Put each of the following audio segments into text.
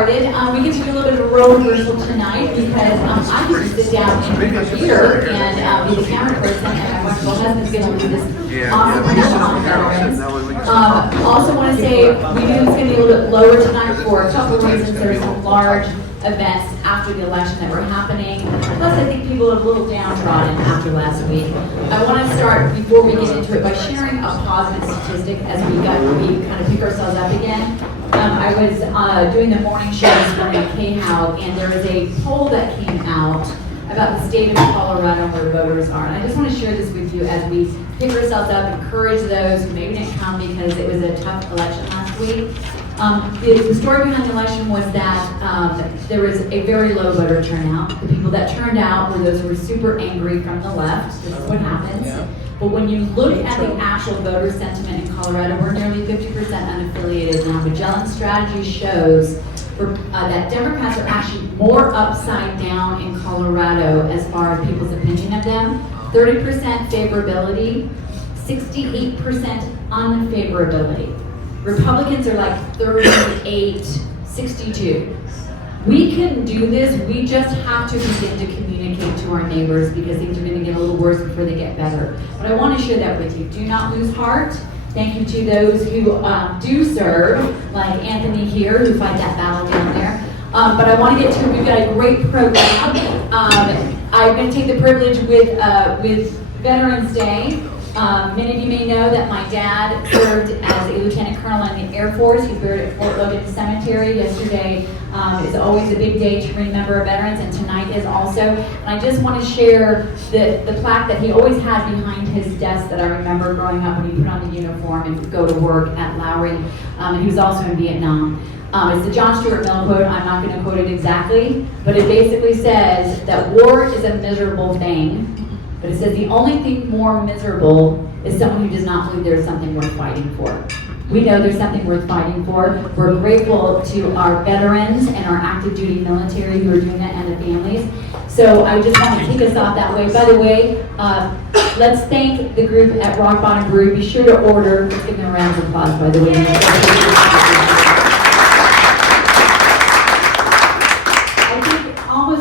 started. We get to do a little bit of a role reversal tonight because I get to sit down in the computer and be the camera person, and my wonderful husband's going to do this awesome panel on veterans. Also want to say we knew it was going to be a little bit lower tonight for a couple of reasons. There's some large events after the election that were happening. Plus, I think people are a little downtrodden after last week. I want to start, before we get into it, by sharing a positive statistic as we kind of pick ourselves up again. I was doing the morning show this morning at KHOW, and there was a poll that came out about the state of Colorado and where voters are. And I just want to share this with you as we pick ourselves up, encourage those who maybe didn't come because it was a tough election last week. The story behind the election was that there was a very low voter turnout. The people that turned out were those who were super angry from the left. This is what happens. Yeah. But when you look at the actual voter sentiment in Colorado, we're nearly 50% unaffiliated now. Magellan's strategy shows that Democrats are actually more upside down in Colorado as far as people's opinion of them. 30% favorability, 68% unfavorability. Republicans are like 38, 62. We can do this, we just have to begin to communicate to our neighbors because things are going to get a little worse before they get better. But I want to share that with you. Do not lose heart. Thank you to those who do serve, like Anthony here, who fight that battle down there. But I want to get to it. We've got a great program. I'm going to take the privilege with Veterans Day. Many of you may know that my dad served as a lieutenant colonel in the Air Force. He's buried at Fort Logan Cemetery. Yesterday is always a big day to remember our veterans, and tonight is also. And I just want to share the plaque that he always had behind his desk that I remember growing up when he put on the uniform and would go to work at Lowry. And he was also in Vietnam. It's the John Stuart Mill quote. I'm not going to quote it exactly, but it basically says that war is a miserable thing. But it says the only thing more miserable is someone who does not believe there's something worth fighting for. We know there's something worth fighting for. We're grateful to our veterans and our active duty military who are doing that and the families. So I just want to kick us off that way. By the way, let's thank the group at Rock Bottom Brew. Be sure to order. Let's give them a round of applause, by the way.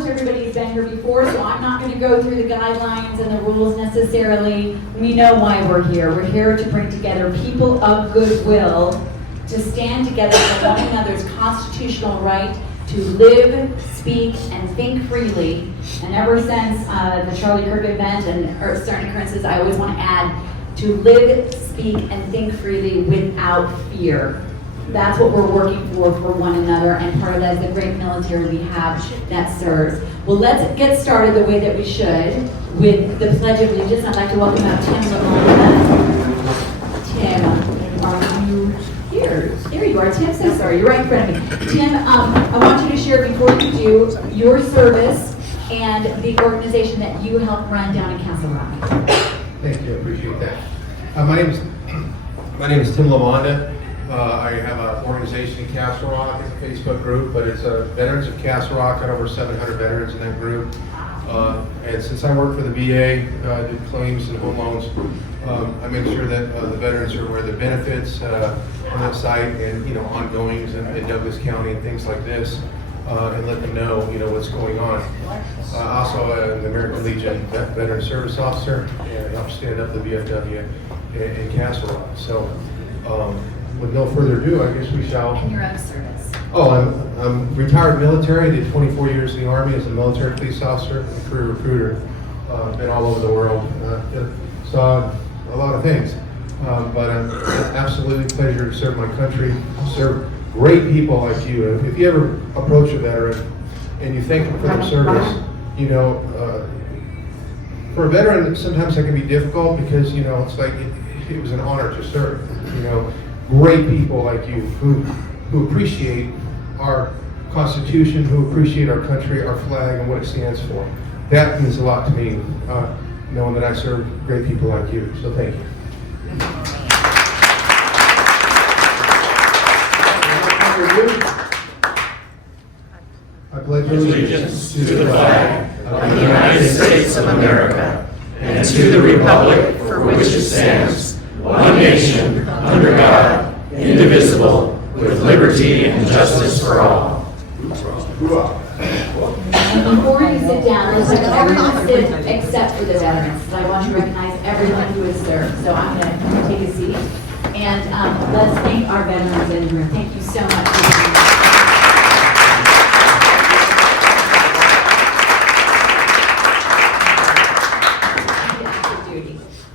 Everybody's been here before, so I'm not going to go through the guidelines and the rules necessarily. We know why we're here. We're here to bring together people of goodwill to stand together for one another's constitutional right to live, speak, and think freely. And ever since the Charlie Kirk event and certain occurrences, I always want to add to live, speak, and think freely without fear. That's what we're working for one another, and part of that is the great military we have that serves. Well, let's get started the way that we should with the Pledge of Allegiance. I'd like to welcome out Tim Lamont. Tim, are you here? There you are, Tim. So sorry, you're right in front of me. Tim, I want you to share before you do your service and the organization that you help run down in Castle Rock. Thank you, I appreciate that. My name is Tim Lamont. I have an organization in Castle Rock. It's a Facebook group, but it's Veterans of Castle Rock. Got over 700 veterans in that group. And since I work for the VA, do claims and home loans, I make sure that the veterans are aware of the benefits on that site and ongoings in Douglas County and things like this, and let them know what's going on. Also, I'm the American Legion Veteran Service Officer, and I help stand up the VFW in Castle Rock. So. With no further ado, I guess we shall. And your own service. Oh, I'm retired military. I did 24 years in the Army as a military police officer and a career recruiter. Been all over the world. Saw a lot of things. But it's an absolute pleasure to serve my country, serve great people like you. If you ever approach a veteran and you thank them for their service, for a veteran, sometimes that can be difficult because, it's like it was an honor to serve. Great people like you who appreciate our Constitution, who appreciate our country, our flag, and what it stands for. That means a lot to me, knowing that I serve great people like you. So thank you. I pledge allegiance to the flag of the United States of America and to the republic for which it stands, one nation, under God, indivisible, with liberty and justice for all. And before you sit down, let's have everyone sit except for the veterans. So I want to recognize everyone who has served. So I'm going to take a seat. And let's thank our veterans in the room. Thank you so much for being here.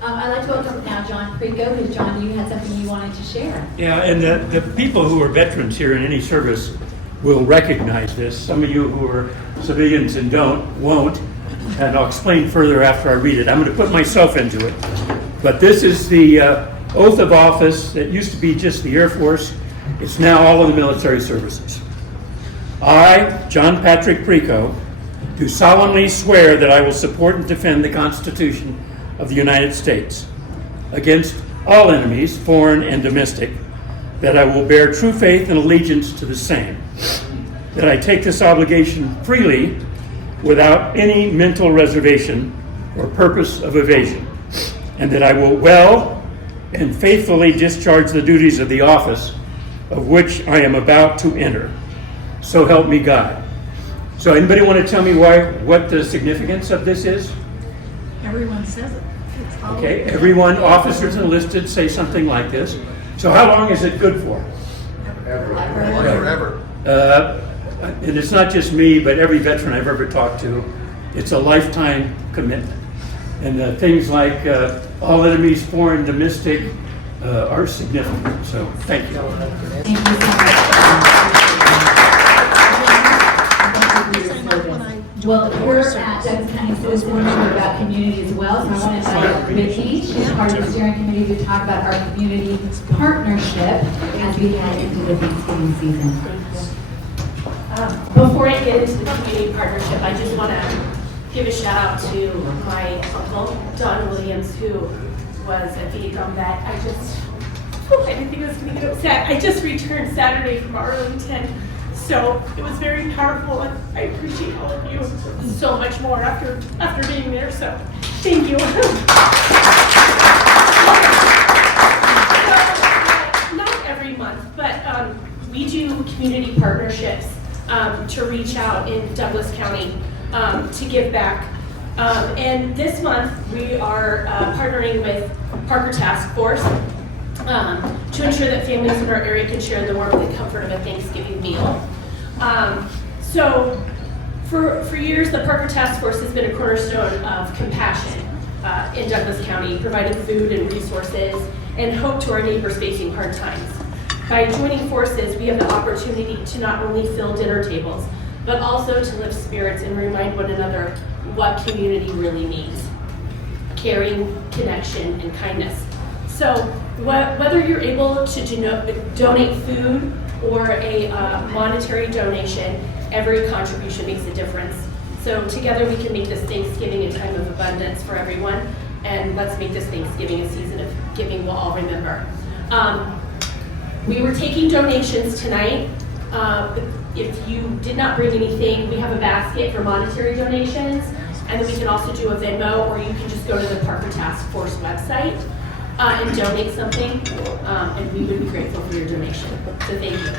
I'd like to welcome now John Preco, because John, you had something you wanted to share. Yeah, and the people who are veterans here in any service will recognize this. Some of you who are civilians and won't, and I'll explain further after I read it. I'm going to put myself into it. But this is the oath of office that used to be just the Air Force. It's now all of the military services. I, John Patrick Preco, do solemnly swear that I will support and defend the Constitution of the United States against all enemies, foreign and domestic, that I will bear true faith and allegiance to the same, that I take this obligation freely without any mental reservation or purpose of evasion, and that I will well and faithfully discharge the duties of the office of which I am about to enter. So help me God. So anybody want to tell me what the significance of this is? Everyone says it. Okay, everyone, officers enlisted, say something like this. So how long is it good for? Forever. And it's not just me, but every veteran I've ever talked to. It's a lifetime commitment. And things like all enemies, foreign, domestic, are significant. So thank you. Thank you so much. Well, we're at Douglas County Citizenry about community as well, so I want to invite Ricky, she's part of the steering committee, to talk about our community partnership as we head into the Thanksgiving season. Before I get into the community partnership, I just want to give a shout out to my uncle, Don Williams, who was a Vietnam vet. I didn't think I was going to get upset. I just returned Saturday from Arlington. So it was very powerful, and I appreciate all of you so much more after being there. So thank you. Not every month, but we do community partnerships to reach out in Douglas County to give back. And this month we are partnering with Parker Task Force to ensure that families in our area can share the warmth and comfort of a Thanksgiving meal. So for years, the Parker Task Force has been a cornerstone of compassion in Douglas County, providing food and resources and hope to our neighbors facing hard times. By joining forces, we have the opportunity to not only fill dinner tables, but also to lift spirits and remind one another what community really means: caring, connection, and kindness. So whether you're able to donate food or a monetary donation, every contribution makes a difference. So together we can make this Thanksgiving a time of abundance for everyone, and let's make this Thanksgiving a season of giving we'll all remember. We were taking donations tonight. If you did not bring anything, we have a basket for monetary donations, and then we can also do a Venmo, or you can just go to the Parker Task Force website and donate something, and we would be grateful for your donation. So thank you.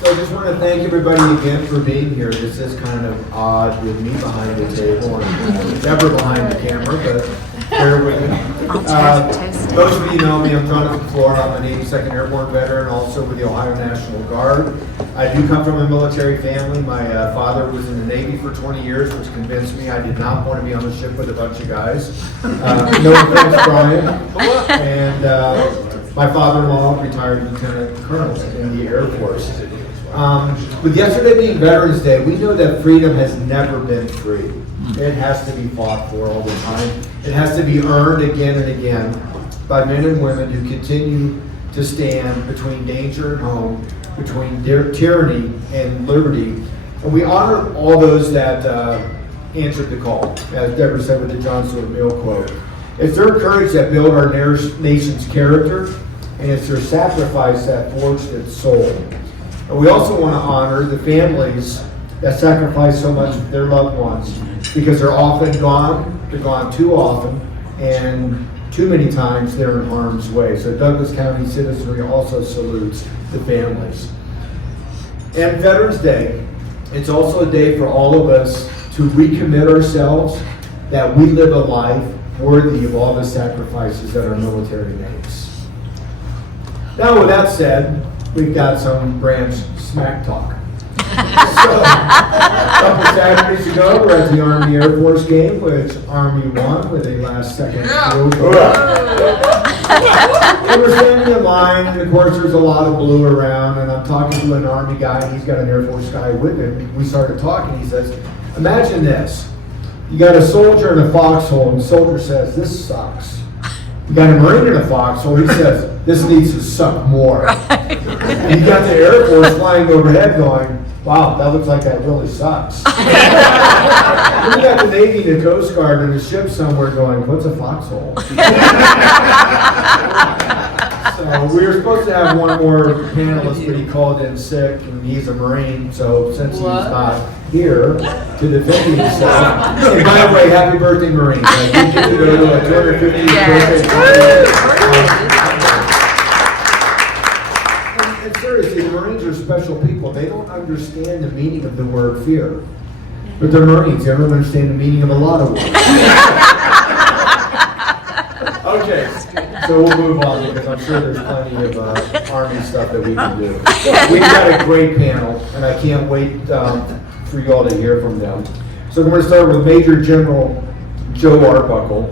So I just want to thank everybody again for being here. This is kind of odd with me behind the table and never behind the camera, but bear with me. Most of you know me. I'm Jonathan Flora. I'm an 82nd Airborne veteran, also with the Ohio National Guard. I do come from a military family. My father was in the Navy for 20 years, which convinced me I did not want to be on the ship with a bunch of guys. No offense, Bryan. And my father-in-law, retired lieutenant colonel in the Air Force. With yesterday being Veterans Day, we know that freedom has never been free. It has to be fought for all the time. It has to be earned again and again by men and women who continue to stand between danger and home, between tyranny and liberty. And we honor all those that answered the call, as Deborah said with the John Stuart Mill quote. It's their courage that built our nation's character, and it's their sacrifice that forged its soul. And we also want to honor the families that sacrifice so much of their loved ones, because they're often gone, they're gone too often, and too many times they're in harm's way. So Douglas County Citizenry also salutes the families. And Veterans Day, it's also a day for all of us to recommit ourselves that we live a life worthy of all the sacrifices that our military makes. Now, with that said, we've got some branch smack talk. So, a couple Saturdays ago, we're at the Army Air Force game, which Army won with a last-second field goal. And we're standing in line, and of course, there's a lot of blue around, and I'm talking to an Army guy, and he's got an Air Force guy with him. We started talking, he says, imagine this. You got a soldier in a foxhole, and the soldier says, this sucks. You got a Marine in a foxhole, he says, this needs to suck more. And you got the Air Force flying overhead going, wow, that looks like that really sucks. Then you got the Navy and the Coast Guard and the ship somewhere going, what's a foxhole? So we were supposed to have one more panelist, but he called in sick, and he's a Marine, so since he's not here to defend himself. And by the way, happy birthday, Marine. Like, you get to go to a 250th birthday. And seriously, the Marines are special people. They don't understand the meaning of the word fear. But they're Marines. They don't understand the meaning of a lot of words. Okay, so we'll move on because I'm sure there's plenty of Army stuff that we can do. We've got a great panel, and I can't wait for you all to hear from them. So we're going to start with Major General Joe Arbuckle,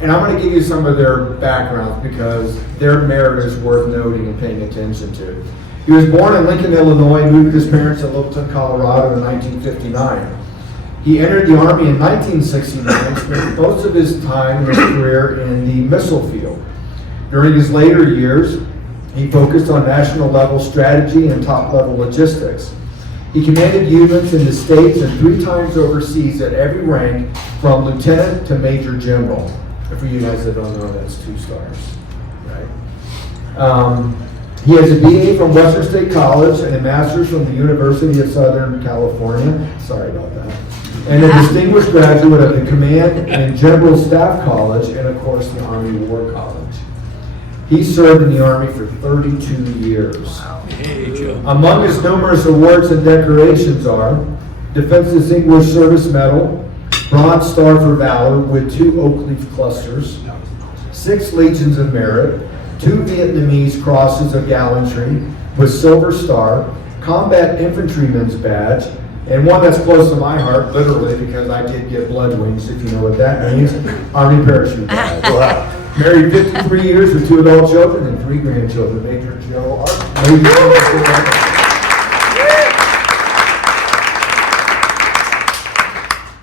and I'm going to give you some of their backgrounds because their merit is worth noting and paying attention to. He was born in Lincoln, Illinois, moved with his parents to Littleton, Colorado in 1959. He entered the Army in 1969, spent most of his time in his career in the missile field. During his later years, he focused on national level strategy and top level logistics. He commanded units in the States and 3 times overseas at every rank from lieutenant to major general. And for you guys that don't know, that's 2 stars, right? He has a BA from Western State College and a master's from the University of Southern California. Sorry about that. And a distinguished graduate of the Command and General Staff College and, of course, the Army War College. He served in the Army for 32 years. Hey, Joe. Among his numerous awards and decorations are Defense Distinguished Service Medal, Bronze Star for Valor with 2 oak leaf clusters, 6 Legions of Merit, 2 Vietnamese Crosses of Gallantry with Silver Star, Combat Infantryman's Badge, and one that's close to my heart, literally, because I did get blood wings, if you know what that means, Army Parachute Badge. Wow. Married 53 years with 2 adult children and 3 grandchildren. Major Joe Arbuckle.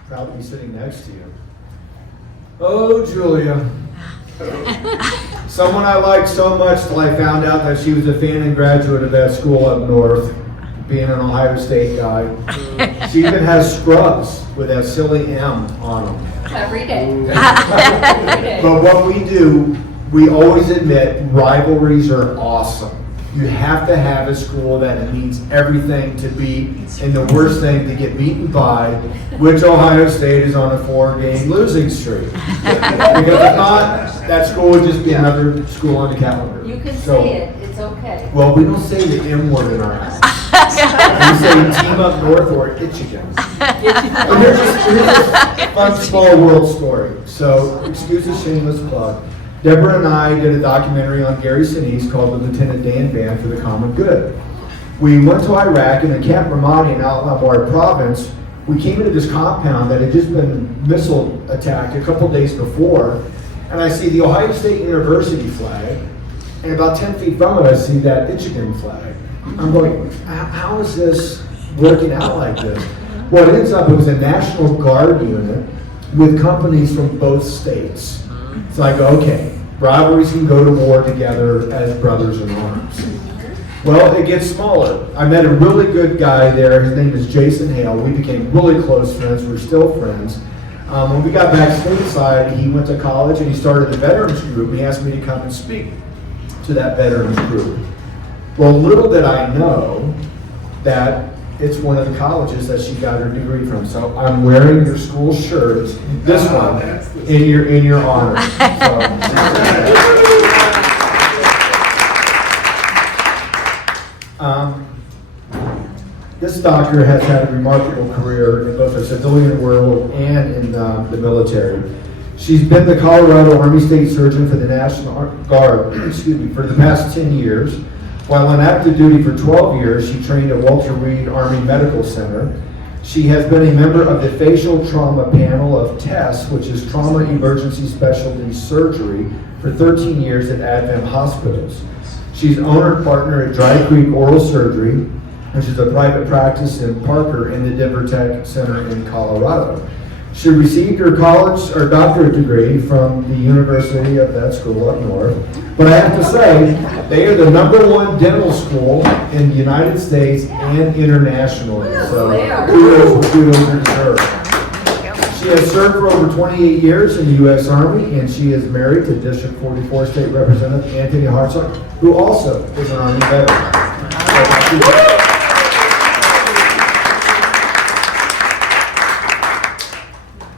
Proud to be sitting next to you. Oh, Julia. Someone I liked so much till I found out that she was a fan and graduate of that school up north, being an Ohio State guy. She even has scrubs with that silly M on them. Every day. Every day. But what we do, we always admit rivalries are awesome. You have to have a school that it means everything to beat, and the worst thing to get beaten by, which Ohio State is on a 4-game losing streak. Because if not, that school would just be another school on the calendar. You can say it, it's okay. Well, we don't say the M word in our house. We say team up north or Itchigan. And here's a fun small world story. So, excuse the shameless plug. Deborah and I did a documentary on Gary Sinise called The Lieutenant Dan Band for the Common Good. We went to Iraq, and in Camp Ramadi in Al-Anbar province, we came into this compound that had just been missile attacked a couple days before, and I see the Ohio State University flag, and about 10 feet from it I see that Itchigan flag. I'm going, how is this working out like this? Well, it ends up, it was a National Guard unit with companies from both states. It's like, okay, rivalries can go to war together as brothers in arms. Well, it gets smaller. I met a really good guy there. His name is Jason Hale. We became really close friends. We're still friends. When we got back stateside, he went to college and he started a veterans group. He asked me to come and speak to that veterans group. Well, little did I know that it's one of the colleges that she got her degree from. So I'm wearing your school shirt, this one, in your honor. This doctor has had a remarkable career in both the civilian world and in the military. She's been the Colorado Army State Surgeon for the National Guard, for the past 10 years. While on active duty for 12 years, she trained at Walter Reed Army Medical Center. She has been a member of the Facial Trauma Panel of TESS, which is Trauma Emergency Specialty Surgery, for 13 years at Advent Hospitals. She's owner and partner at Dry Creek Oral Surgery, which is a private practice in Parker in the Denver Tech Center in Colorado. She received her doctorate degree from the University of that school up north. But I have to say, they are the #1 dental school in the United States and internationally. So kudos are deserved. She has served for over 28 years in the U.S. Army, and she is married to District 44 State Representative Anthony Hartsock, who also is an Army veteran.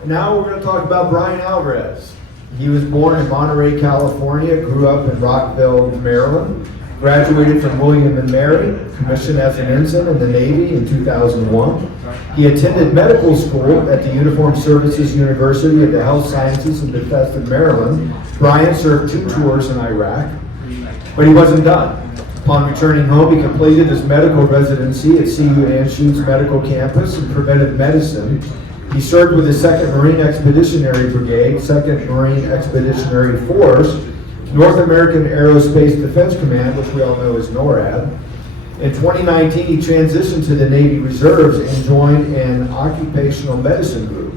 Now we're going to talk about Bryan Alvarez. He was born in Monterey, California, grew up in Rockville, Maryland, graduated from William & Mary, commissioned as an ensign in the Navy in 2001. He attended medical school at the Uniformed Services University of the Health Sciences in Bethesda, Maryland. Bryan served 2 tours in Iraq, but he wasn't done. Upon returning home, he completed his medical residency at CU Anschutz Medical Campus in preventive medicine. He served with the 2nd Marine Expeditionary Brigade, 2nd Marine Expeditionary Force, North American Aerospace Defense Command, which we all know as NORAD. In 2019, he transitioned to the Navy Reserves and joined an occupational medicine group.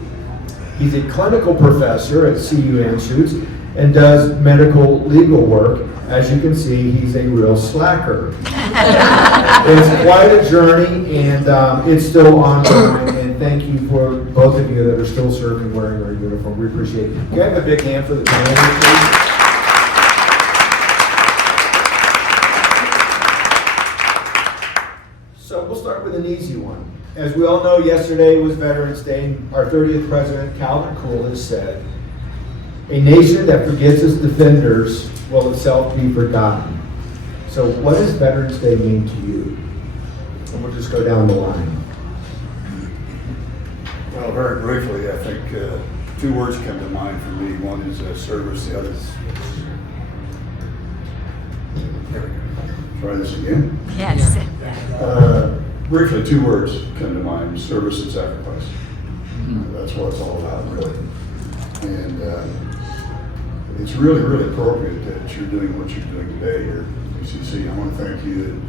He's a clinical professor at CU Anschutz and does medical legal work. As you can see, he's a real slacker. It's quite a journey, and it's still ongoing. And thank you for both of you that are still serving wearing our uniform. We appreciate it. Can I have a big hand for the panel, please? So we'll start with an easy one. As we all know, yesterday was Veterans Day, and our 30th President, Calvin Coolidge, said, "A nation that forgets its defenders will itself be forgotten." So what does Veterans Day mean to you? And we'll just go down the line. Well, very briefly, I think 2 words come to mind for me. One is service, the other is... There we go. Try this again. Yes. Briefly, 2 words come to mind: service and sacrifice. That's what it's all about, really. And it's really, really appropriate that you're doing what you're doing today here at DCC. I want to thank you,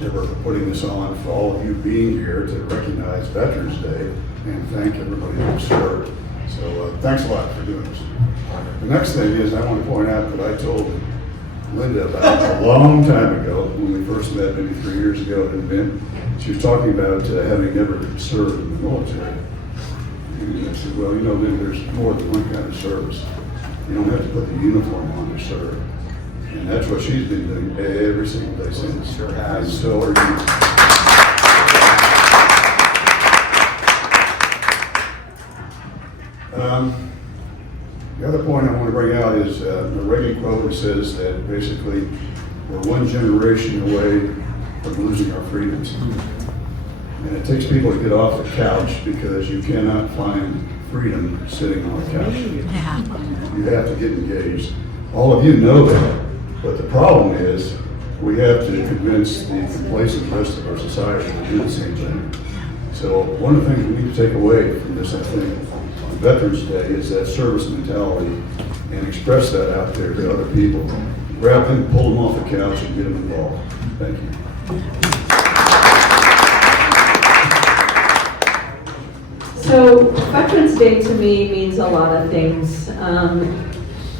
Deborah, for putting this on, for all of you being here to recognize Veterans Day, and thank everybody who served. So thanks a lot for doing this. The next thing is I want to point out that I told Linda about a long time ago, when we first met, maybe 3 years ago at an event. She was talking about having never served in the military. And I said, well, you know, Linda, there's more than one kind of service. You don't have to put the uniform on to serve. And that's what she's been doing every single day since. Sure has. And so are you. The other point I want to bring out is a Reagan quote which says that basically we're one generation away from losing our freedoms. And it takes people to get off the couch because you cannot find freedom sitting on the couch. Yeah. You have to get engaged. All of you know that, but the problem is we have to convince the complacent rest of our society to do the same thing. So one of the things we need to take away from this, I think, on Veterans Day is that service mentality and express that out there to other people. Grab them, pull them off the couch, and get them involved. Thank you. So Veterans Day to me means a lot of things.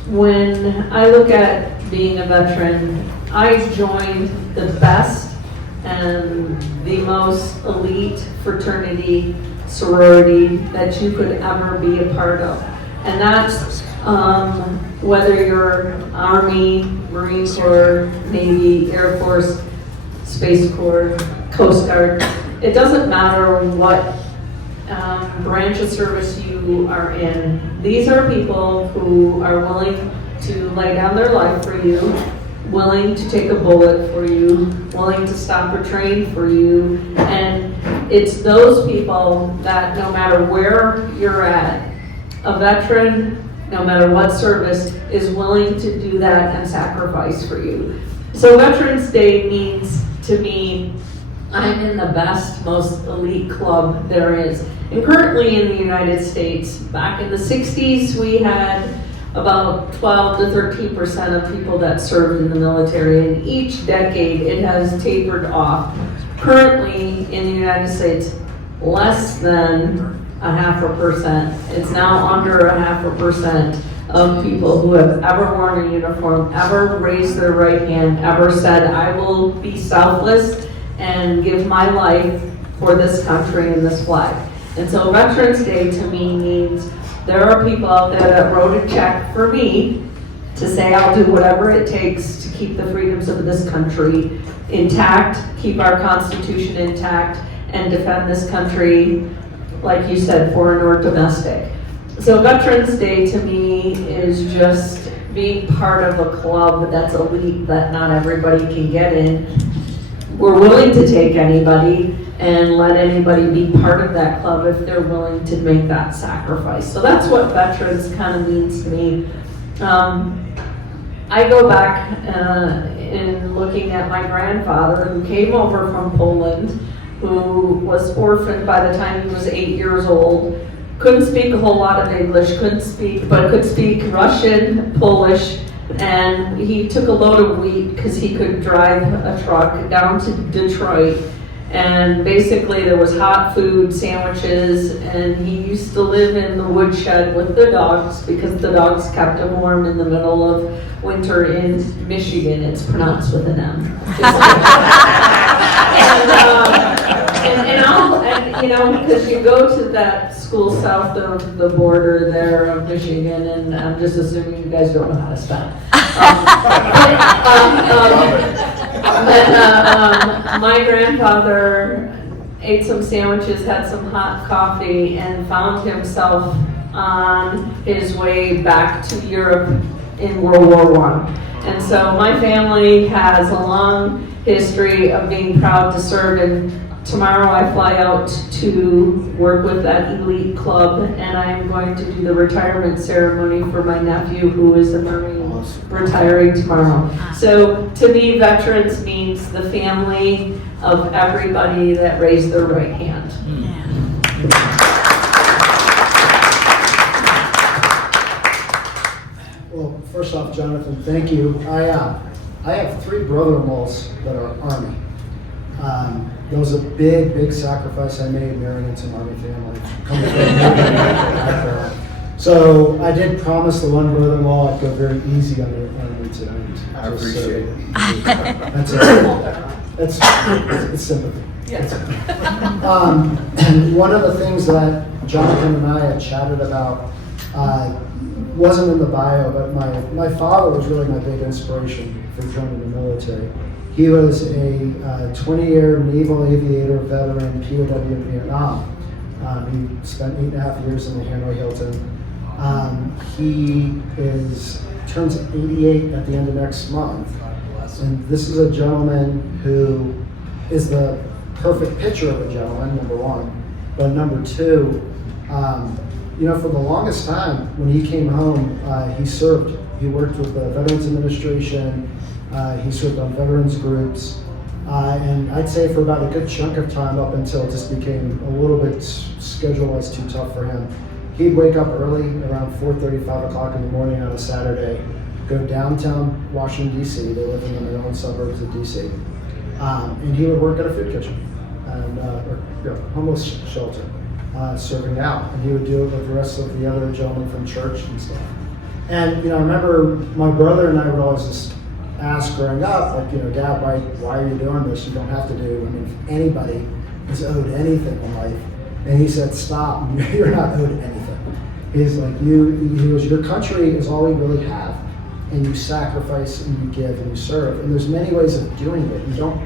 When I look at being a veteran, I joined the best and the most elite fraternity, sorority that you could ever be a part of. And that's whether you're Army, Marine Corps, Navy, Air Force, Space Corps, Coast Guard, it doesn't matter what branch of service you are in. These are people who are willing to lay down their life for you, willing to take a bullet for you, willing to stop a train for you, and it's those people that no matter where you're at, a veteran, no matter what service, is willing to do that and sacrifice for you. So Veterans Day means to me, I'm in the best, most elite club there is. And currently in the United States, back in the 60s, we had about 12 to 13% of people that served in the military. And each decade, it has tapered off. Currently in the United States, less than 0.5%. It's now under 0.5% of people who have ever worn a uniform, ever raised their right hand, ever said, I will be selfless and give my life for this country and this flag. And so Veterans Day to me means there are people out there that wrote a check for me to say I'll do whatever it takes to keep the freedoms of this country intact, keep our Constitution intact, and defend this country, like you said, foreign or domestic. So Veterans Day to me is just being part of a club that's elite that not everybody can get in. We're willing to take anybody and let anybody be part of that club if they're willing to make that sacrifice. So that's what veterans kind of means to me. I go back in looking at my grandfather who came over from Poland, who was orphaned by the time he was 8 years old, couldn't speak a whole lot of English, could speak Russian, Polish, and he took a load of wheat because he could drive a truck down to Detroit. And basically there was hot food, sandwiches, and he used to live in the woodshed with the dogs because the dogs kept him warm in the middle of winter in Michigan. It's pronounced with an M. And you know, because you go to that school south of the border there of Michigan, and I'm just assuming you guys don't know how to spell. My grandfather ate some sandwiches, had some hot coffee, and found himself on his way back to Europe in World War I. And so my family has a long history of being proud to serve, and tomorrow I fly out to work with that elite club, and I'm going to do the retirement ceremony for my nephew who is a Marine retiring tomorrow. So to me, veterans means the family of everybody that raised their right hand. Well, first off, Jonathan, thank you. I have 3 brother-in-laws that are Army. There was a big sacrifice I made marrying into an Army family. Coming from a background. So I did promise the one brother-in-law I'd go very easy on me tonight. I appreciate it. That's it. It's sympathy. Yes. And one of the things that Jonathan and I had chatted about wasn't in the bio, but my father was really my big inspiration for joining the military. He was a 20-year naval aviator veteran, POW in Vietnam. He spent 8.5 years in the Hanoi Hilton. He turns 88 at the end of next month. And this is a gentleman who is the perfect picture of a gentleman, number one. But number two, for the longest time, when he came home, he served. He worked with the Veterans Administration. He served on veterans groups. And I'd say for about a good chunk of time up until it just became a little bit schedule-wise too tough for him. He'd wake up early, around 4:30, 5 o'clock in the morning on a Saturday, go downtown Washington, D.C. They live in the Maryland suburbs of D.C. And he would work at a food kitchen, or homeless shelter, serving out. And he would do it with the rest of the other gentlemen from church and stuff. And, I remember my brother and I would always just ask growing up, Dad, why are you doing this? You don't have to do. If anybody is owed anything in life. And he said, stop, you're not owed anything. He's like, your country is all we really have. And you sacrifice and you give and you serve. And there's many ways of doing it. You don't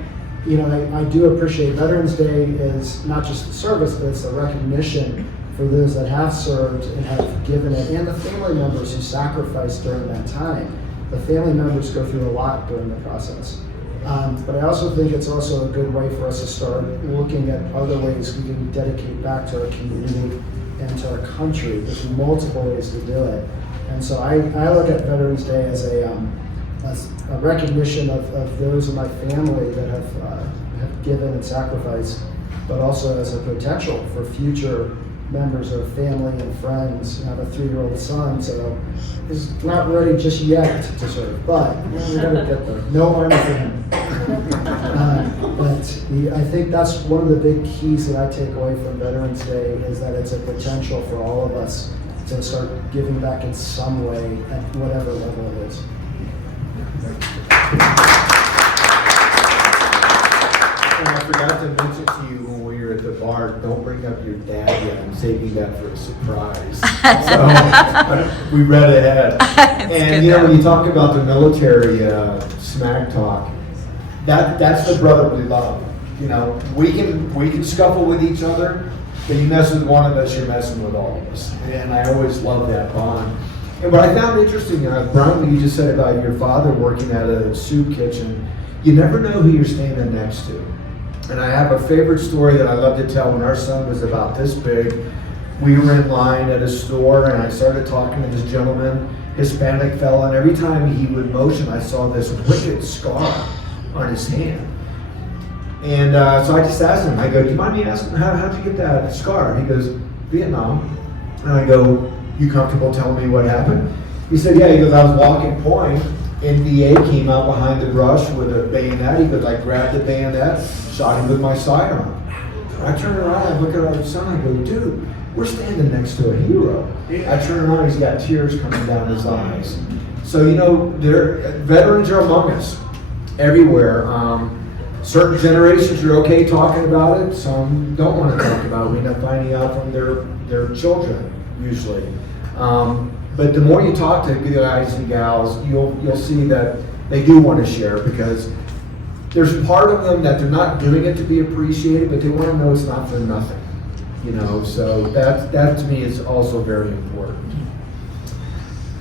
you know, I do appreciate Veterans Day is not just the service, but it's the recognition for those that have served and have given it, and the family members who sacrificed during that time. The family members go through a lot during the process. But I also think it's also a good way for us to start looking at other ways we can dedicate back to our community and to our country. There's multiple ways to do it. And so I look at Veterans Day as a recognition of those in my family that have given and sacrificed, but also as a potential for future members of family and friends. I have a 3-year-old son, so he's not ready just yet to serve, but we're gonna get there. No army for him. But I think that's one of the big keys that I take away from Veterans Day is that it's a potential for all of us to start giving back in some way at whatever level it is. And I forgot to mention to you when we were at the bar, don't bring up your dad yet. I'm saving that for a surprise. So we read ahead. And you know, when you talk about the military smack talk, that's the brotherly love. You know, we can scuffle with each other, but you mess with one of us, you're messing with all of us. And I always love that bond. And what I found interesting, Brian, what you just said about your father working at a soup kitchen, you never know who you're standing next to. And I have a favorite story that I love to tell. When our son was about this big, we were in line at a store and I started talking to this gentleman, Hispanic fella, and every time he would motion, I saw this wicked scar on his hand. And so I just asked him, I go, do you mind me asking, how'd you get that scar? He goes, Vietnam. And I go, you comfortable telling me what happened? He said, yeah. He goes, I was walking point, NVA came out behind the brush with a bayonet. He goes, I grabbed the bayonet, shot him with my sidearm. I turn around, I look at our son, I go, dude, we're standing next to a hero. I turn around, he's got tears coming down his eyes. So, you know, veterans are among us everywhere. Certain generations are okay talking about it, some don't want to talk about it. We end up finding out from their children, usually. But the more you talk to guys and gals, you'll see that they do want to share, because there's part of them that they're not doing it to be appreciated, but they want to know it's not for nothing. You know, so that to me is also very important.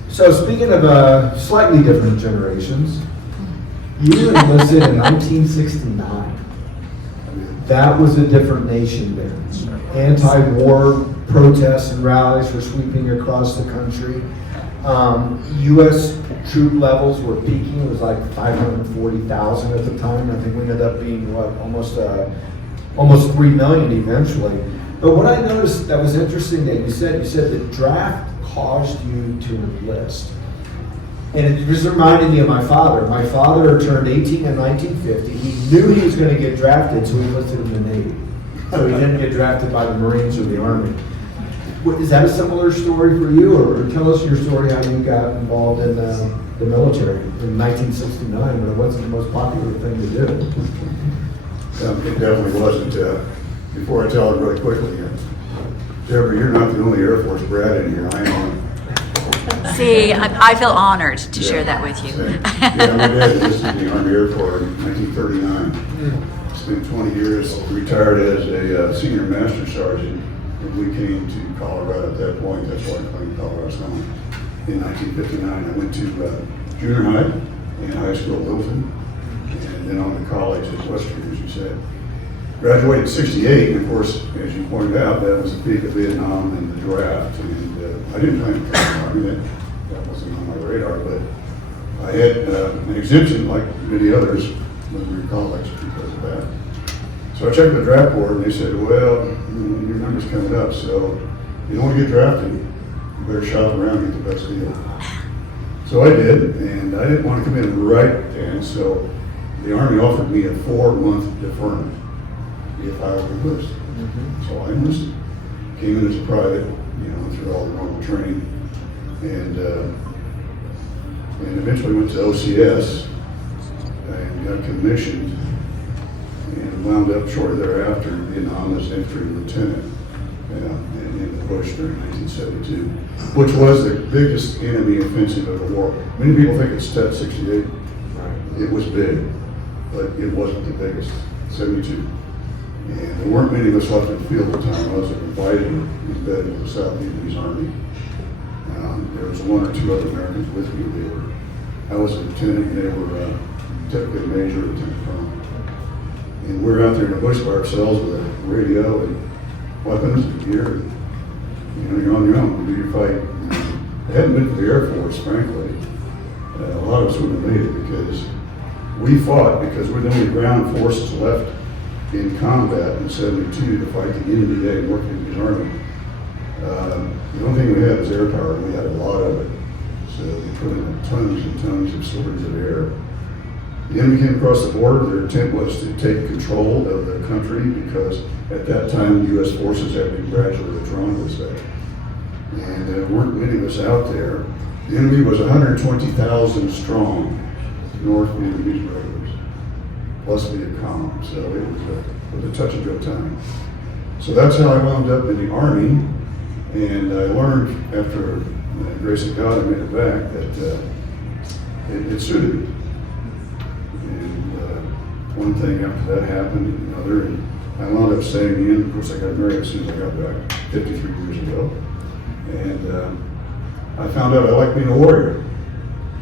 So speaking of slightly different generations, you enlisted in 1969. That was a different nation then. Anti-war protests and rallies were sweeping across the country. U.S. troop levels were peaking. It was like 540,000 at the time. I think we ended up being almost 3 million eventually. But what I noticed that was interesting that you said the draft caused you to enlist. And it just reminded me of my father. My father turned 18 in 1950. He knew he was going to get drafted, so he enlisted in the Navy. So he didn't get drafted by the Marines or the Army. Is that a similar story for you? Or tell us your story, how you got involved in the military in 1969, when it wasn't the most popular thing to do. It definitely wasn't. Before I tell it really quickly, Deborah, you're not the only Air Force brat in here. I am. See, I feel honored to share that with you. Yeah, my dad enlisted in the Army Air Corps in 1939. Spent 20 years, retired as a senior master sergeant. And we came to Colorado at that point. That's why I claimed Colorado's home. In 1959, I went to junior high and high school at Littleton, and then on to college at Western, as you said. Graduated in 68, and of course, as you pointed out, that was the peak of Vietnam and the draft. And I didn't plan to come to the Army. That wasn't on my radar, but I had an exemption, like many others, when we were in college because of that. So I checked the draft board, and they said, well, your number's coming up, so you don't want to get drafted, you better shop around and get the best deal. So I did, and I didn't want to come in right then, so the Army offered me a 4-month deferment if I would enlist. So I enlisted, came in as a private, through all the normal training, and eventually went to OCS and got commissioned, and wound up shortly thereafter in Vietnam as an infantry lieutenant and in the bush during 1972, which was the biggest enemy offensive of the war. Many people think it's Step 68. It was big. but it wasn't the biggest, 72. And there weren't many of us left in the field at the time. I was invited in bed into the South Vietnamese Army. There was one or two other Americans with me. I was a lieutenant, and they were typically a major or lieutenant colonel. And we were out there in the bush by ourselves with a radio and weapons and gear. And, you're on your own to do your fight. I hadn't been to the Air Force, frankly. A lot of us wouldn't have made it because we fought because we're the only ground forces left in combat in 72 to fight the enemy day and work in the Army. The only thing we had was air power, and we had a lot of it. So they put in tons and tons of stories of air. The enemy came across the border. Their intent was to take control of the country because at that time the U.S. forces had been gradually withdrawn to the state. And there weren't many of us out there. The enemy was 120,000 strong, North Vietnamese regulars, plus Viet Cong. So it was a touch and go time. So that's how I wound up in the Army. And I learned after the grace of God I made it back that it suited me. And one thing after that happened, another, and I wound up staying in. Of course, I got married as soon as I got back 53 years ago. And I found out I liked being a warrior.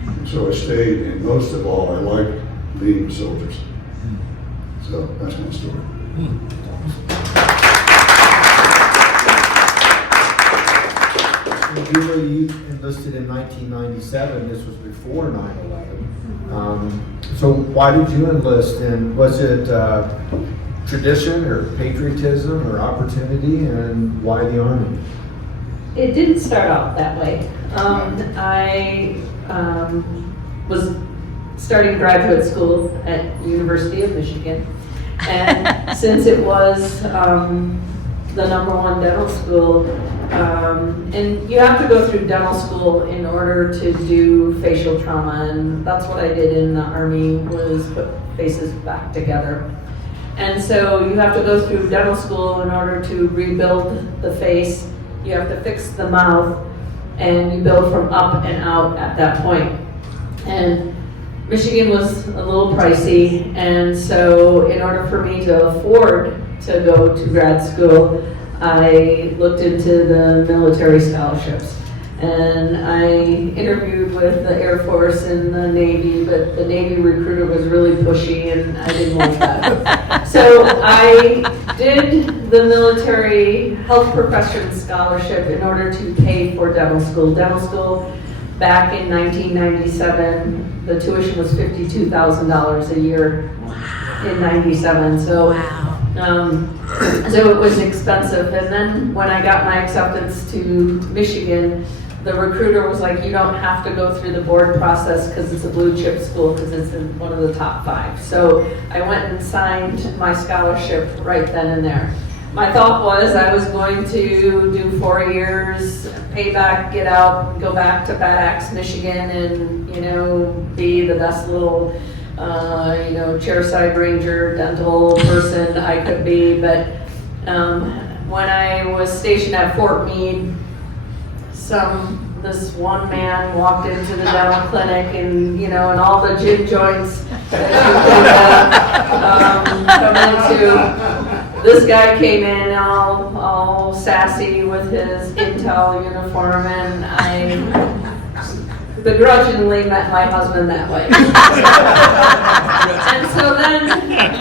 And so I stayed, and most of all, I liked being with soldiers. So that's my story. You enlisted in 1997. This was before 9/11. So why did you enlist? And was it tradition or patriotism or opportunity? And why the Army? It didn't start out that way. I was starting graduate school at University of Michigan, and since it was the #1 dental school, and you have to go through dental school in order to do facial trauma, and that's what I did in the Army, was put faces back together. And so you have to go through dental school in order to rebuild the face. You have to fix the mouth, and you build from up and out at that point. And Michigan was a little pricey, and so in order for me to afford to go to grad school, I looked into the military scholarships. And I interviewed with the Air Force and the Navy, but the Navy recruiter was really pushy, and I didn't like that. So I did the military health profession scholarship in order to pay for dental school. Dental school back in 1997, the tuition was $52,000 a year in 97. So, so it was expensive. And then when I got my acceptance to Michigan, the recruiter was like, you don't have to go through the board process because it's a blue chip school, because it's in one of the top 5. So I went and signed my scholarship right then and there. My thought was I was going to do 4 years, pay back, get out, go back to Bad Axe, Michigan, and, be the best little, chairside ranger, dental person I could be. But when I was stationed at Fort Meade, this one man walked into the dental clinic, and and all the gym joints that you could come into. This guy came in all sassy with his Intel uniform, and I begrudgingly met my husband that way. And so then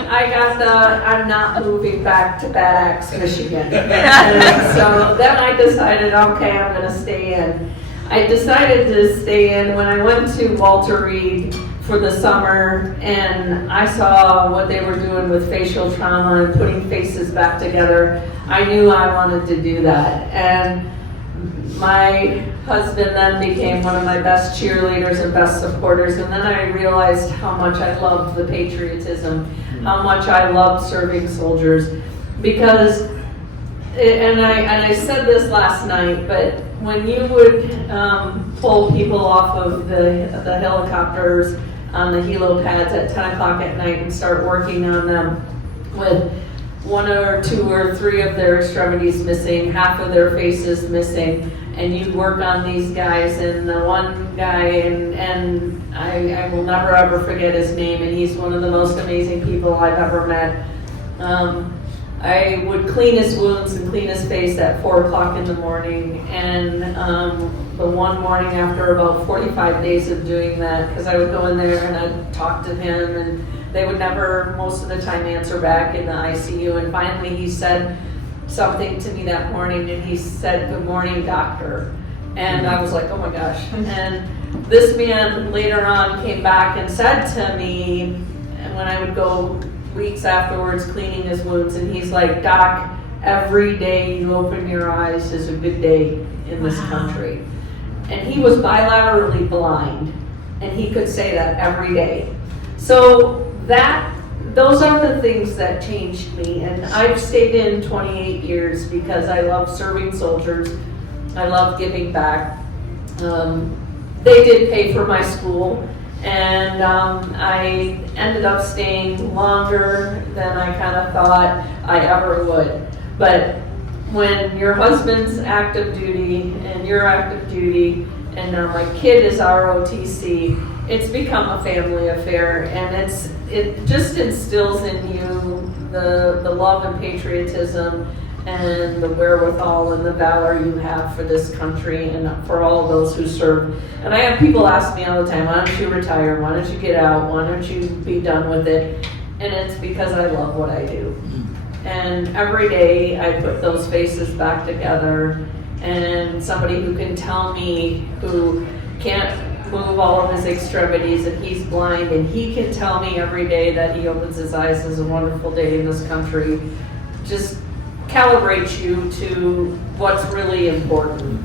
I got I'm not moving back to Bad Axe, Michigan. And so then I decided, okay, I'm going to stay in. I decided to stay in when I went to Walter Reed for the summer, and I saw what they were doing with facial trauma and putting faces back together. I knew I wanted to do that. And my husband then became one of my best cheerleaders and best supporters, and then I realized how much I loved the patriotism, how much I loved serving soldiers, because, and I said this last night, but when you would pull people off of the helicopters on the helo pads at 10 o'clock at night and start working on them with 1 or 2 or 3 of their extremities missing, half of their faces missing, and you work on these guys, and the one guy, and I will never ever forget his name, and he's one of the most amazing people I've ever met. I would clean his wounds and clean his face at 4 o'clock in the morning, and the one morning after about 45 days of doing that, because I would go in there and I'd talk to him, and they would never, most of the time, answer back in the ICU, and finally he said something to me that morning, and he said, "Good morning, doctor." And I was like, oh my gosh. And this man later on came back and said to me, and when I would go weeks afterwards cleaning his wounds, and he's like, "Doc, every day you open your eyes is a good day in this country." And he was bilaterally blind, and he could say that every day. So those are the things that changed me, and I've stayed in 28 years because I love serving soldiers. I love giving back. They did pay for my school, and I ended up staying longer than I kind of thought I ever would. But when your husband's active duty and you're active duty, and now my kid is ROTC, it's become a family affair, and it just instills in you the love and patriotism and the wherewithal and the valor you have for this country and for all of those who serve. And I have people ask me all the time, "Why don't you retire? Why don't you get out? Why don't you be done with it?" And it's because I love what I do. And every day I put those faces back together, and somebody who can tell me, who can't move all of his extremities and he's blind, and he can tell me every day that he opens his eyes is a wonderful day in this country, just calibrates you to what's really important.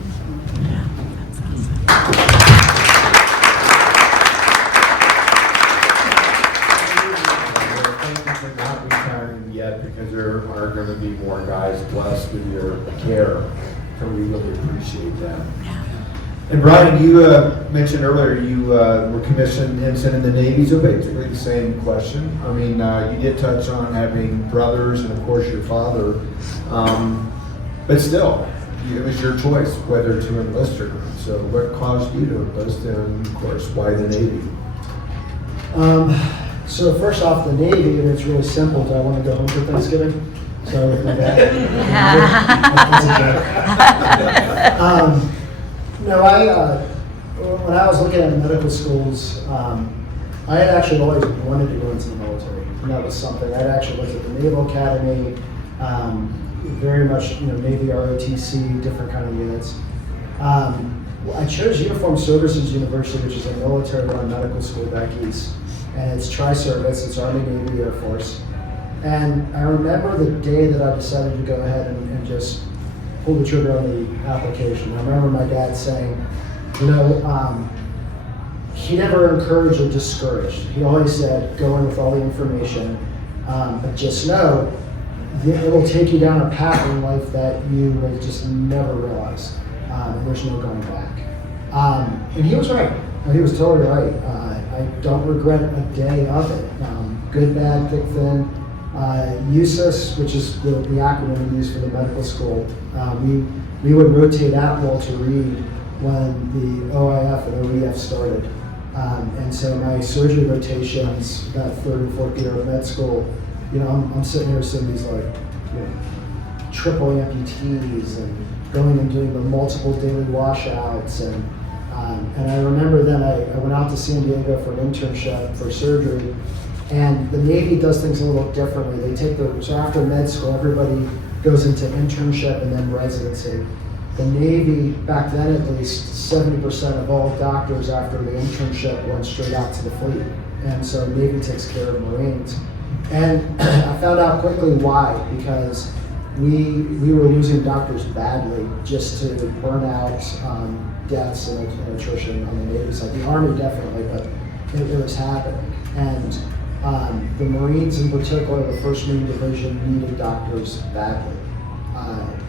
Thank you for not retiring yet, because there are going to be more guys blessed with your care, so we really appreciate that. And Bryan, you mentioned earlier you were commissioned ensign in the Navy, so basically the same question. I mean, you did touch on having brothers and of course your father, but still, it was your choice whether to enlist or not. So what caused you to enlist, and of course, why the Navy? So first off, the Navy, and it's really simple. Do I want to go home for Thanksgiving? So with my dad. No, when I was looking at medical schools, I had actually always wanted to go into the military, and that was something. I'd actually looked at the Naval Academy, very much, Navy ROTC, different kind of units. I chose Uniformed Services University, which is a military-run medical school back east, and it's tri-service, it's Army, Navy, Air Force. And I remember the day that I decided to go ahead and just pull the trigger on the application. I remember my dad saying, he never encouraged or discouraged. He always said, go in with all the information, but just know it will take you down a path in life that you will just never realize, and there's no going back. And he was right. He was totally right. I don't regret a day of it. Good, bad, thick, thin. USIS, which is the acronym we use for the medical school, we would rotate at Walter Reed when the OIF and OEF started. And so my surgery rotations, that third and fourth year of med school, I'm sitting here seeing these triple amputees and going and doing the multiple daily washouts. And I remember then I went out to San Diego for an internship for surgery. And the Navy does things a little differently. So after med school, everybody goes into internship and then residency. The Navy, back then at least, 70% of all doctors after the internship went straight out to the fleet. And so Navy takes care of Marines. And I found out quickly why, because we were losing doctors badly just to burnout, deaths, and attrition on the Navy side. The Army definitely, but it was happening. And the Marines in particular, the 1st Marine Division, needed doctors badly.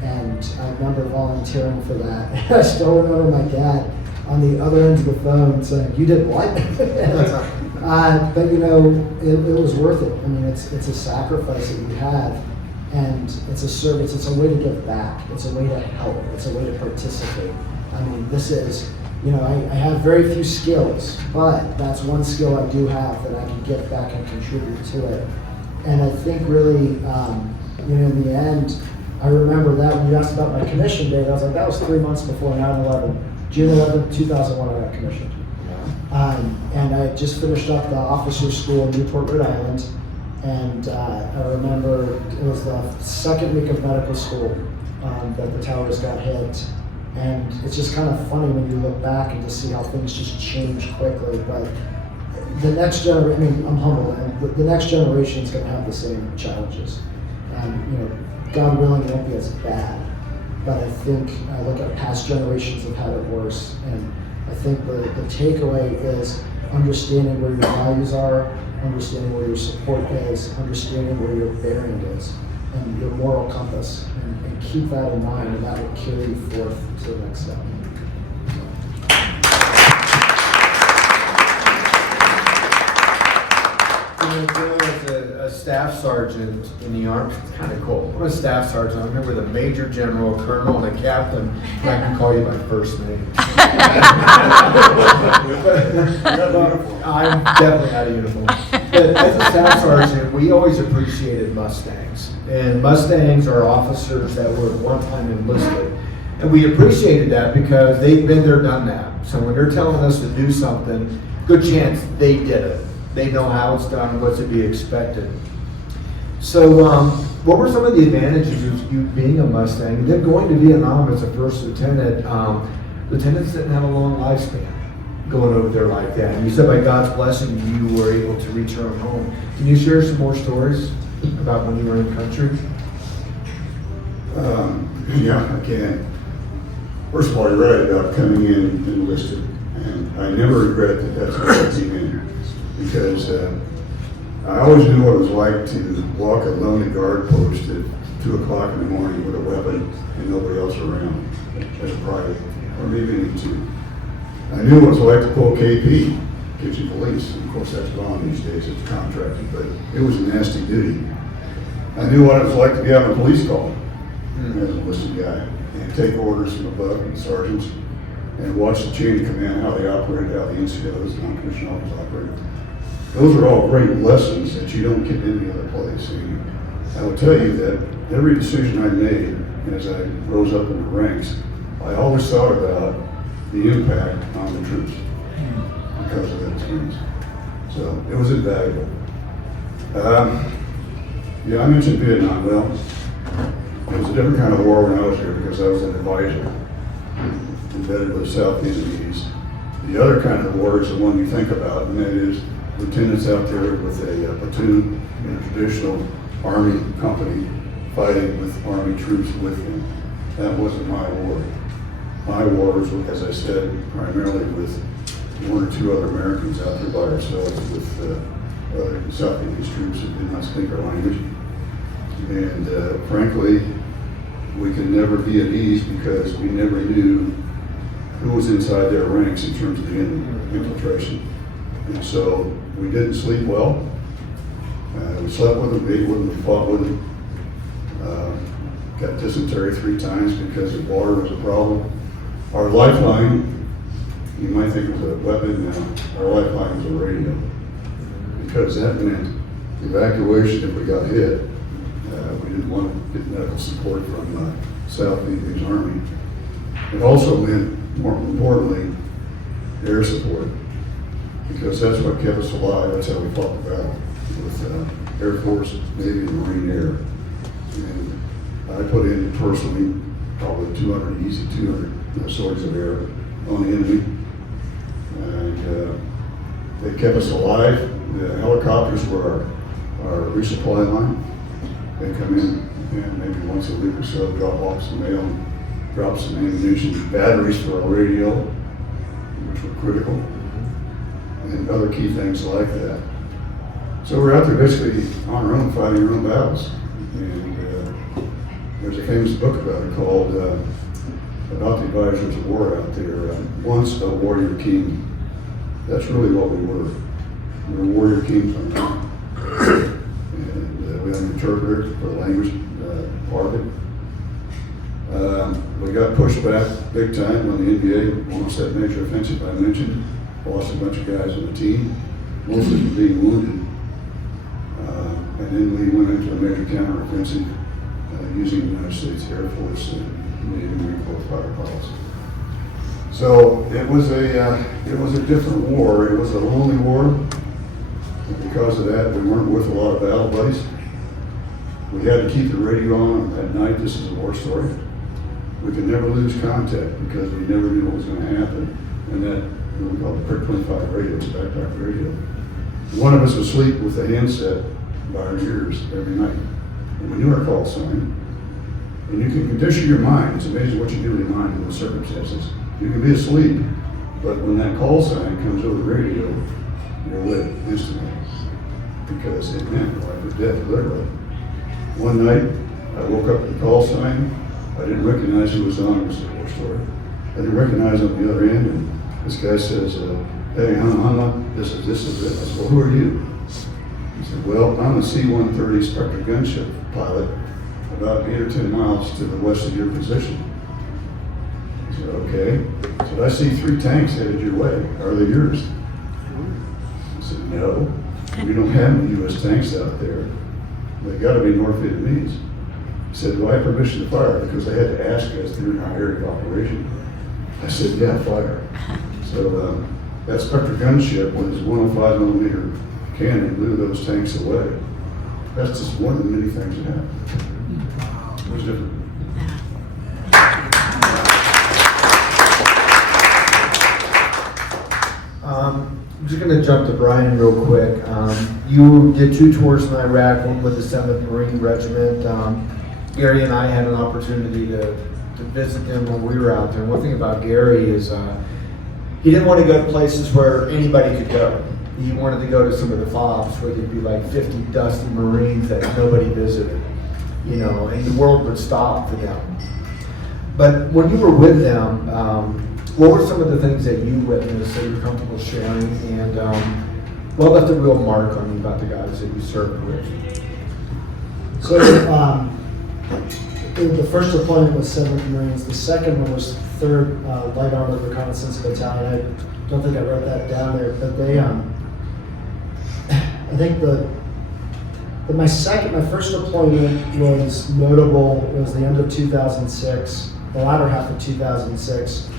And I remember volunteering for that. I still remember my dad on the other end of the phone saying, "You did what?" But it was worth it. I mean, it's a sacrifice that you have, and it's a service. It's a way to give back. It's a way to help. It's a way to participate. I mean, this is, you know, I have very few skills, but that's one skill I do have that I can get back and contribute to it. And I think really, you know, in the end, I remember that when you asked about my commission date, I was like, that was 3 months before 9/11. June 11, 2001, I got commissioned. And I just finished up the officer school in Newport, Rhode Island. And I remember it was the second week of medical school that the towers got hit. And it's just kind of funny when you look back and to see how things just change quickly. But the next generation, I mean, I'm humble, and the next generation is going to have the same challenges. And, you know, God willing, it won't be as bad. But I think I look at past generations have had it worse. And I think the takeaway is understanding where your values are, understanding where your support is, understanding where your bearing is, and your moral compass. And keep that in mind, and that will carry you forth to the next step. As a staff sergeant in the Army, it's kind of cool. I'm a staff sergeant. I remember the major general, colonel, and a captain. And I can call you by first name. I'm definitely out of uniform. But as a staff sergeant, we always appreciated Mustangs. And Mustangs are officers that were at one time enlisted. And we appreciated that because they've been there, done that. So when they're telling us to do something, good chance they did it. They know how it's done, what's to be expected. So what were some of the advantages of you being a Mustang? Then going to Vietnam as a first lieutenant, lieutenants didn't have a long lifespan going over there like that. And you said by God's blessing, you were able to return home. Can you share some more stories about when you were in country? Yeah, I can. First of all, you're right about coming in enlisted. And I never regret that that's what I came in. Because I always knew what it was like to walk a lonely guard post at 2 o'clock in the morning with a weapon and nobody else around as a private, or maybe even two. I knew what it was like to pull KP, kitchen police. And of course, that's gone these days, it's contracted, but it was a nasty duty. I knew what it was like to be on a police call as a enlisted guy and take orders from above and sergeants and watch the chain of command, how they operated, how the NCOs, non-commissioned officers operated. Those are all great lessons that you don't get any other place. And I will tell you that every decision I made as I rose up in the ranks, I always thought about the impact on the troops because of that experience. So it was invaluable. Yeah, I mentioned Vietnam. Well, it was a different kind of war when I was there because I was an advisor embedded with the South Vietnamese. The other kind of war is the one you think about, and that is lieutenants out there with a platoon in a traditional Army company fighting with Army troops with them. That wasn't my war. My war was, as I said, primarily with 1 or 2 other Americans out there by ourselves with other South Vietnamese troops that did not speak our language. And frankly, we could never be at ease because we never knew who was inside their ranks in terms of the enemy infiltration. And so we didn't sleep well. We slept with them, ate with them, we fought with them. Got dysentery 3 times because the water was a problem. Our lifeline, you might think it was a weapon, our lifeline was a radio. Because that meant evacuation if we got hit. We didn't want to get medical support from South Vietnamese Army. It also meant, more importantly, air support. Because that's what kept us alive. That's how we fought the battle with Air Force, Navy, and Marine Air. And I put in personally probably 200 swords of air on the enemy. And they kept us alive. The helicopters were our resupply line. They come in and maybe once a week or so drop off some mail, drop some ammunition, batteries for our radio, which were critical, and other key things like that. So we're out there basically on our own, fighting our own battles. And there's a famous book about it called about the advisors of war out there, Once a Warrior King. That's really what we were. We were warrior kings on time. And we had an interpreter for the language part of it. We we got pushed back big time when the NBA launched that major offensive I mentioned. Lost a bunch of guys on the team. Most of them being wounded. And then we went into a major counteroffensive using the United States Air Force and Navy Marine Corps fighter pilots. So it was a different war. It was a lonely war. And because of that, we weren't with a lot of battle buddies. We had to keep the radio on at night. This is a war story. We could never lose contact because we never knew what was going to happen. And that, we call it PERT 25 radio, it's a backpack radio. One of us would sleep with the handset by our ears every night. And we knew our call sign. And you can condition your mind. It's amazing what you do in your mind in those circumstances. You can be asleep, but when that call sign comes over the radio, you're lit instantly. Because it meant life or death, literally. One night, I woke up at the call sign. I didn't recognize who was on. It was a war story. I didn't recognize on the other end, and this guy says, hey, Hama, this is it. I said, well, who are you? He said, well, I'm a C-130 Spectre gunship pilot about 8 or 10 miles to the west of your position. I said, okay. I said, I see 3 tanks headed your way. Are they yours? I said, no. We don't have any U.S. tanks out there. They got to be North Vietnamese. He said, do I have permission to fire? Because they had to ask us during our area of operation. I said, yeah, fire. So that Spectre gunship with his 105 millimeter cannon blew those tanks away. That's just one of the many things that happened. It was different. I'm just going to jump to Bryan real quick. You did 2 tours in Iraq, one with the 7th Marine Regiment. Gary and I had an opportunity to visit them when we were out there. And one thing about Gary is he didn't want to go to places where anybody could go. He wanted to go to some of the FOBs where there'd be like 50 dusty Marines that nobody visited, you know, and the world would stop for them. But when you were with them, what were some of the things that you witnessed that you're comfortable sharing, and what left a real mark on you about the guys that you served with? So the first deployment was 7th Marines. The second one was 3rd Light Armored Reconnaissance Battalion. I don't think I wrote that down there, but they, I think my first deployment was notable. It was the end of 2006, the latter half of 2006.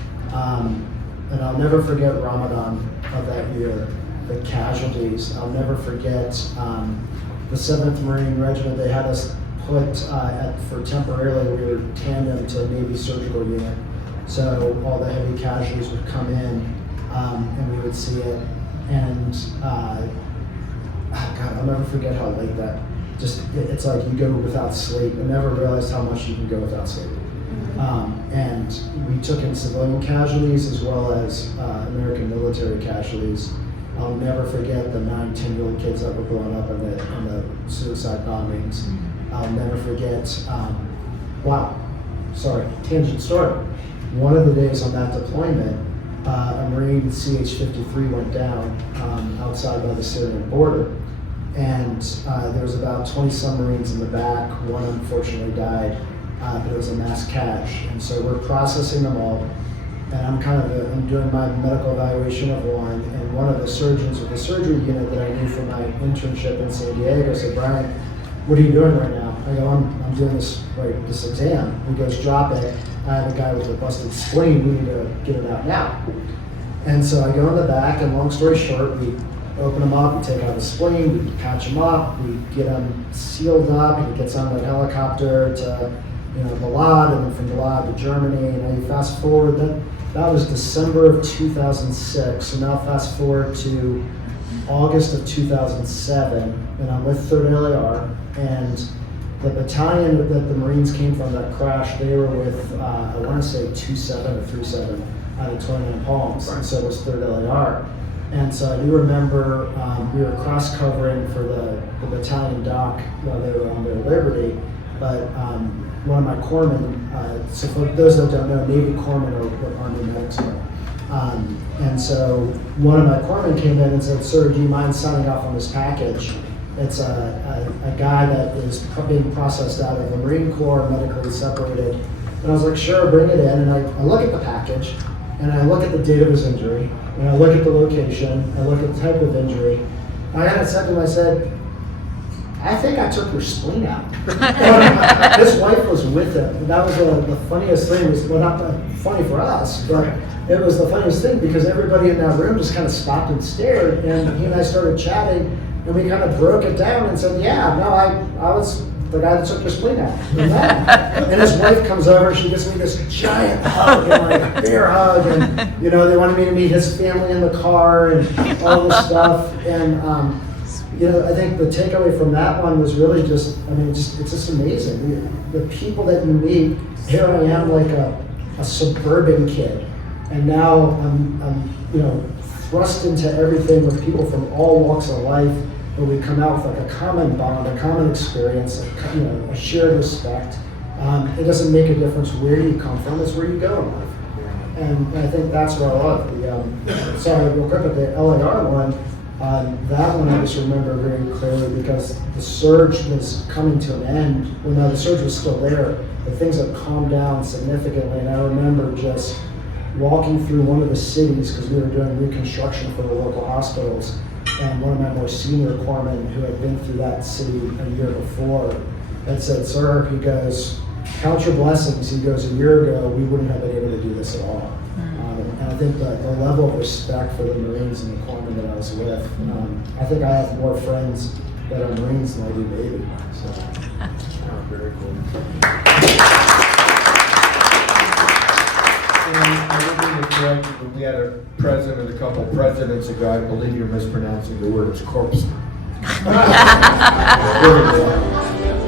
And I'll never forget Ramadan of that year, the casualties. I'll never forget the 7th Marine Regiment. They had us put for temporarily, we were tandem to a Navy surgical unit. So all the heavy casualties would come in and we would see it. And God, I'll never forget how late that, it's like you go without sleep. I never realized how much you can go without sleep. And we took in civilian casualties as well as American military casualties. I'll never forget the 9, 10-year-old kids that were blown up in the suicide bombings. I'll never forget, tangent story. One of the days on that deployment, a Marine CH-53 went down outside by the Syrian border. And there was about 20 submarines in the back. One unfortunately died. But it was a mass cache, and so we're processing them all. And I'm doing my medical evaluation of one, and one of the surgeons with the surgery unit that I knew from my internship in San Diego said, "Bryan, what are you doing right now?" I go, "I'm doing this exam." He goes, "Drop it. I have a guy with a busted spleen. We need to get it out now." And so I go in the back, and long story short, we open him up, we take out the spleen, we patch him up, we get him sealed up. He gets on the helicopter to Balad, and then from Balad to Germany, and then you fast forward, that was December of 2006, so now fast forward to August of 2007, and I'm with 3rd LAR, and the battalion that the Marines came from that crashed, they were with, I want to say 27 or 37 out of 29 Palms, and so was 3rd LAR. And so I do remember we were cross-covering for the battalion dock while they were on their liberty, but one of my corpsmen, so for those that don't know, Navy corpsmen are Army medics. And so one of my corpsmen came in and said, "Sir, do you mind signing off on this package? It's a guy that is being processed out of the Marine Corps, medically separated, And I was like, sure, bring it in. And I look at the package, and I look at the date of his injury, and I look at the location, I look at the type of injury. I had said to him, I said, I think I took your spleen out. His wife was with him. And that was the funniest thing. Well, not funny for us, but it was the funniest thing because everybody in that room just kind of stopped and stared. And he and I started chatting, and we kind of broke it down and said, yeah, no, I was the guy that took your spleen out. And his wife comes over, she gives me this giant hug, and like bear hug, and you know, they wanted me to meet his family in the car and all this stuff. And you know, I think the takeaway from that one was really just, I mean, it's just amazing. The people that you meet, here I am like a suburban kid, and now I'm you know, thrust into everything with people from all walks of life, but we come out with like a common bond, a common experience, you know, a shared respect. It doesn't make a difference where you come from, it's where you go in life. And I think that's what I love. Sorry, real quick, but the LAR one, that one I just remember very clearly because the surge was coming to an end. Well, no, the surge was still there, but things had calmed down significantly. And I remember just walking through one of the cities because we were doing reconstruction for the local hospitals. And one of my more senior corpsmen who had been through that city a year before had said, sir, he goes, count your blessings. He goes, a year ago, we wouldn't have been able to do this at all. And I think the level of respect for the Marines and the corpsmen that I was with, I think I have more friends that are Marines than I do Navy. So, very cool. And I don't mean to correct you, but we had a president a couple presidents ago, I believe you're mispronouncing the word, it's corpse. Very cool.